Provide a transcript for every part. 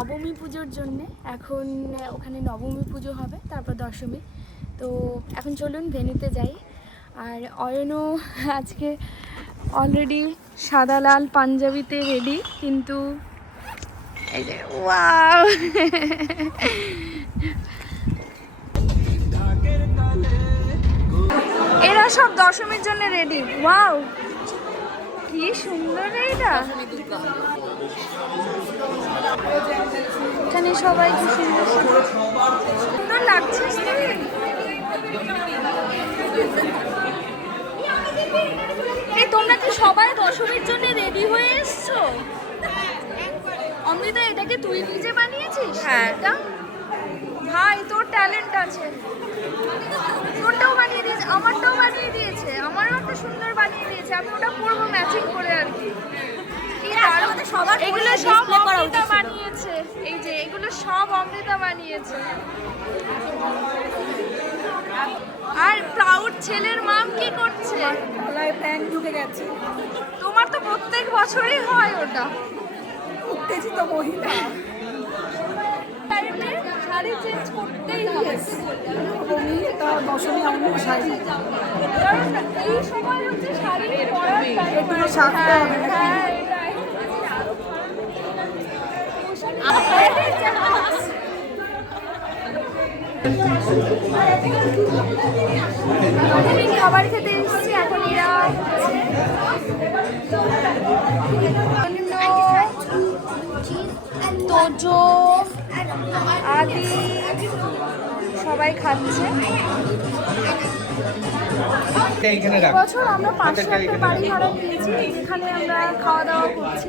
নবমী পুজোর জন্যে। এখন ওখানে নবমী পুজো হবে, তারপর দশমী। তো এখন চলুন ভেন্যুতে যাই। আর অয়নও আজকে অলরেডি সাদা লাল পাঞ্জাবিতে রেডি, কিন্তু এই যে ওয়াও এরা সব দশমীর জন্য রেডি। ওয়াও কি সুন্দর এটা, এখানে সবাই কি সুন্দর সুন্দর লাগছে। এই তোমরা কি সবাই দশমীর জন্য রেডি হয়ে এসছো? অমৃতা এটাকে তুই নিজে বানিয়েছিস? হ্যাঁ। এটা ভাই তোর ট্যালেন্ট আছে, তোরটাও বানিয়ে দিয়েছে, আমারটাও বানিয়ে দিয়েছে, আমারও একটা সুন্দর বানিয়ে দিয়েছে। আমি ওটা পরবো ম্যাচিং করে আর কি। এগুলো সব অমৃতা বানিয়েছে, এই যে এগুলো সব অমৃতা বানিয়েছে। আর প্রাউড ছেলের মাম কি করছে? গলায় প্যান্ট ঢুকে গেছে। তোমার তো প্রত্যেক বছরই হয় ওটা। উত্তেজিত মহিলা শাড়ি চেঞ্জ করতেই হবে। দশমী অন্য শাড়ি, কারণ এই সময় হচ্ছে শাড়ি পরার একটু সাজতে হবে। হ্যাঁ এটাই। আমি খাবার খেতে এসেছি, এখন এরা তোজো আদি সবাই খাচ্ছে। বছর আমরা 500 একটা বাড়ি ভাড়া নিয়েছি, যেখানে আমরা খাওয়া দাওয়া করছি,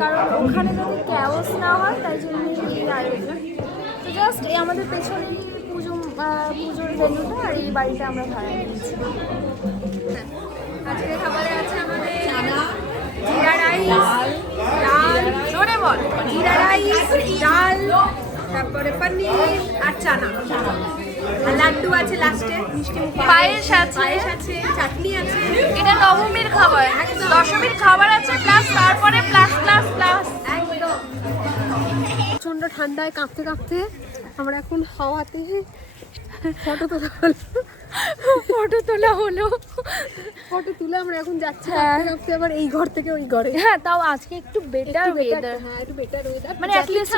কারণ ওখানে যদি ক্যাওস না হয় তাই জন্য এই আয়োজন। তো জাস্ট এই আমাদের পেছনেই পুজোর ভেন্যুটা, আর এই বাড়িটা আমরা ভাড়া নিয়েছি। আজকে খাবারে আছে আমাদের জিরা রাইস, ডাল, জোরে বল, জিরা রাইস, ডাল, তারপরে পনির আর চানা, আর লাড্ডু আছে লাস্টে, মিষ্টি পায়েস আছে, চাটনি আছে। এটা নবমীর খাবার, দশমীর খাবার আছে প্লাস তারপরে প্লাস প্লাস প্লাস। একদম প্রচণ্ড ঠান্ডায় কাঁপতে কাঁপতে আমরা এখন হাওয়াতে ফটো তোলা হলো। ফটো তুলে আমরা এখন যাচ্ছি কাঁপতে কাঁপতে আবার এই ঘর থেকে ওই ঘরে। হ্যাঁ তাও আজকে একটু বেটার ওয়েদার, হ্যাঁ একটু বেটার ওয়েদার, মানে অ্যাটলিস্ট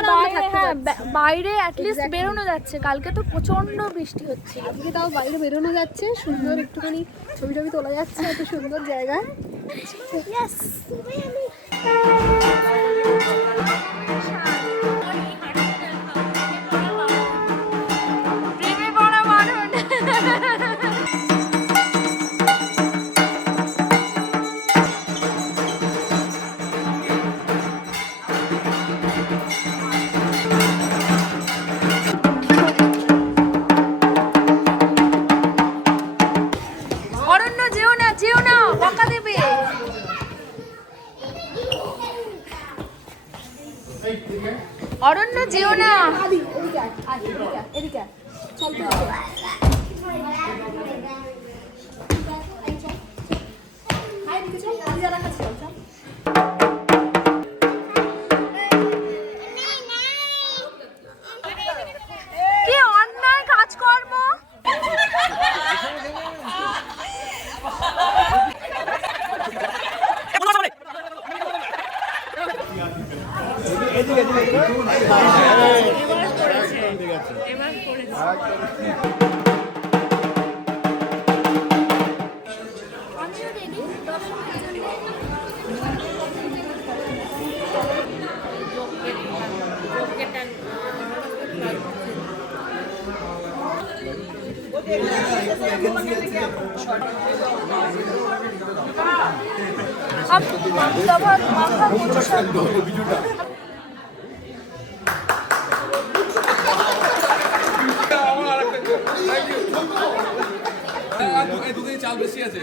বাইরে অ্যাটলিস্ট বেরোনো যাচ্ছে। কালকে তো প্রচন্ড বৃষ্টি হচ্ছে, আজকে তাও বাইরে বেরোনো যাচ্ছে, সুন্দর একটুখানি ছবি টবি তোলা যাচ্ছে এত সুন্দর জায়গায়। অরণ্য যেও না। কি অন্যায় কাজকর্ম! চাল বেশি আছে।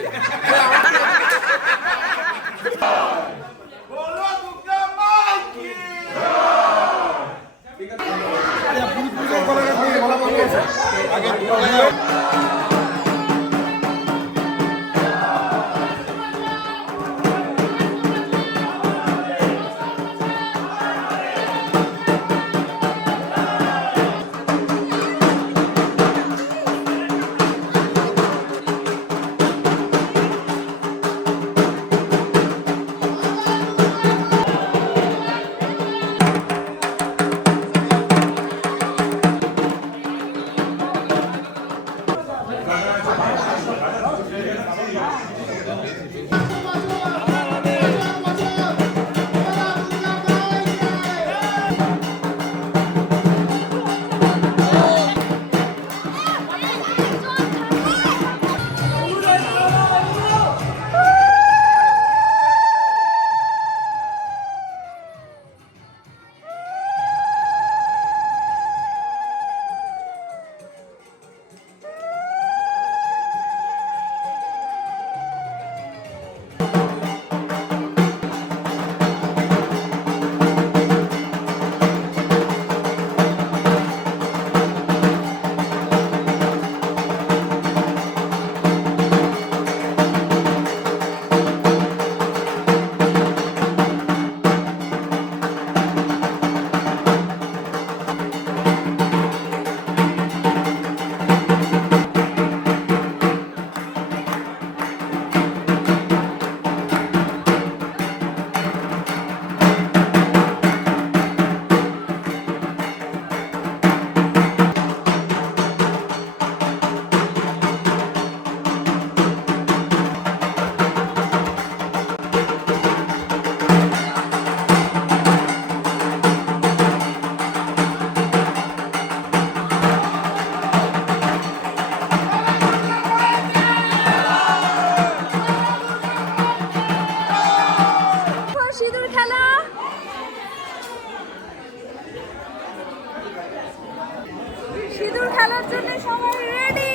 খেলার জন্য সবাই রেডি।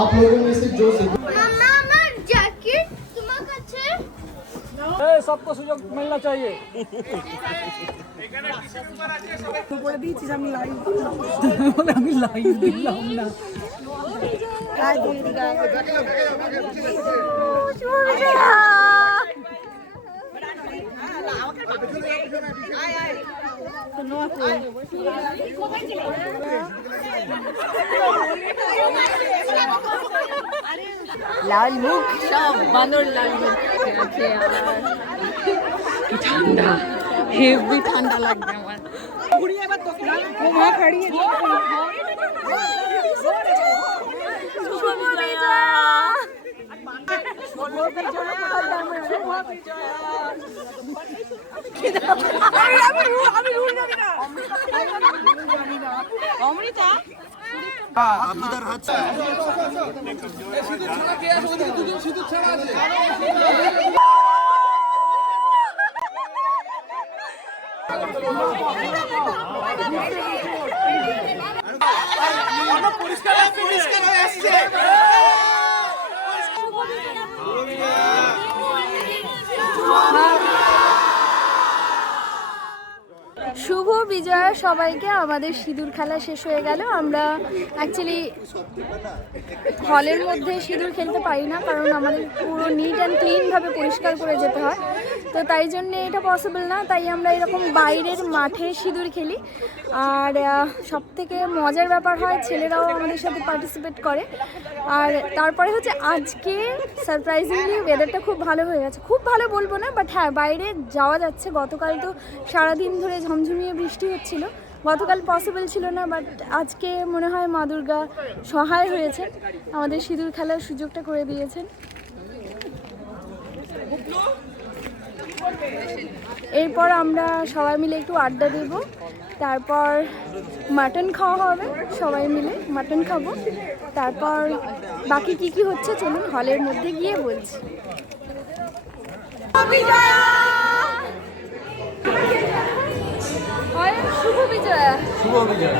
आप लोगों में से जो मामा जैकेट तुम्हारे কাছে सबको सुजोग मिलना चाहिए। আমি লাইভ দিলাম না। লাল মুখ সব বানর লাল মুখ আছে। ঠান্ডা, হেভি ঠান্ডা লাগবে আমার। শুভ বিজয়া। শুভ বিজয়া সবাইকে। আমাদের সিঁদুর খেলা শেষ হয়ে গেল। আমরা অ্যাকচুয়ালি হলের মধ্যে সিঁদুর খেলতে পারি না, কারণ আমাদের পুরো নিট অ্যান্ড ক্লিনভাবে পরিষ্কার করে যেতে হয়। তো তাই জন্যে এটা পসিবল না, তাই আমরা এরকম বাইরের মাঠে সিঁদুর খেলি। আর সবথেকে মজার ব্যাপার হয় ছেলেরাও আমাদের সাথে পার্টিসিপেট করে। আর তারপরে হচ্ছে আজকে সারপ্রাইজিংলি ওয়েদারটা খুব ভালো হয়ে গেছে। খুব ভালো বলবো না, বাট হ্যাঁ বাইরে যাওয়া যাচ্ছে। গতকাল তো সারাদিন ধরে ঝমঝমিয়ে বৃষ্টি হচ্ছিল, গতকাল পসিবল ছিল না, বাট আজকে মনে হয় মা দুর্গা সহায় হয়েছে, আমাদের সিঁদুর খেলার সুযোগটা করে দিয়েছেন। এরপর আমরা সবাই মিলে একটু আড্ডা দেব, তারপর মাটন খাওয়া হবে, সবাই মিলে মাটন খাবো। তারপর বাকি কি হচ্ছে চলুন হলের মধ্যে গিয়ে বলছি। শুভ বিজয়া। শুভ বিজয়।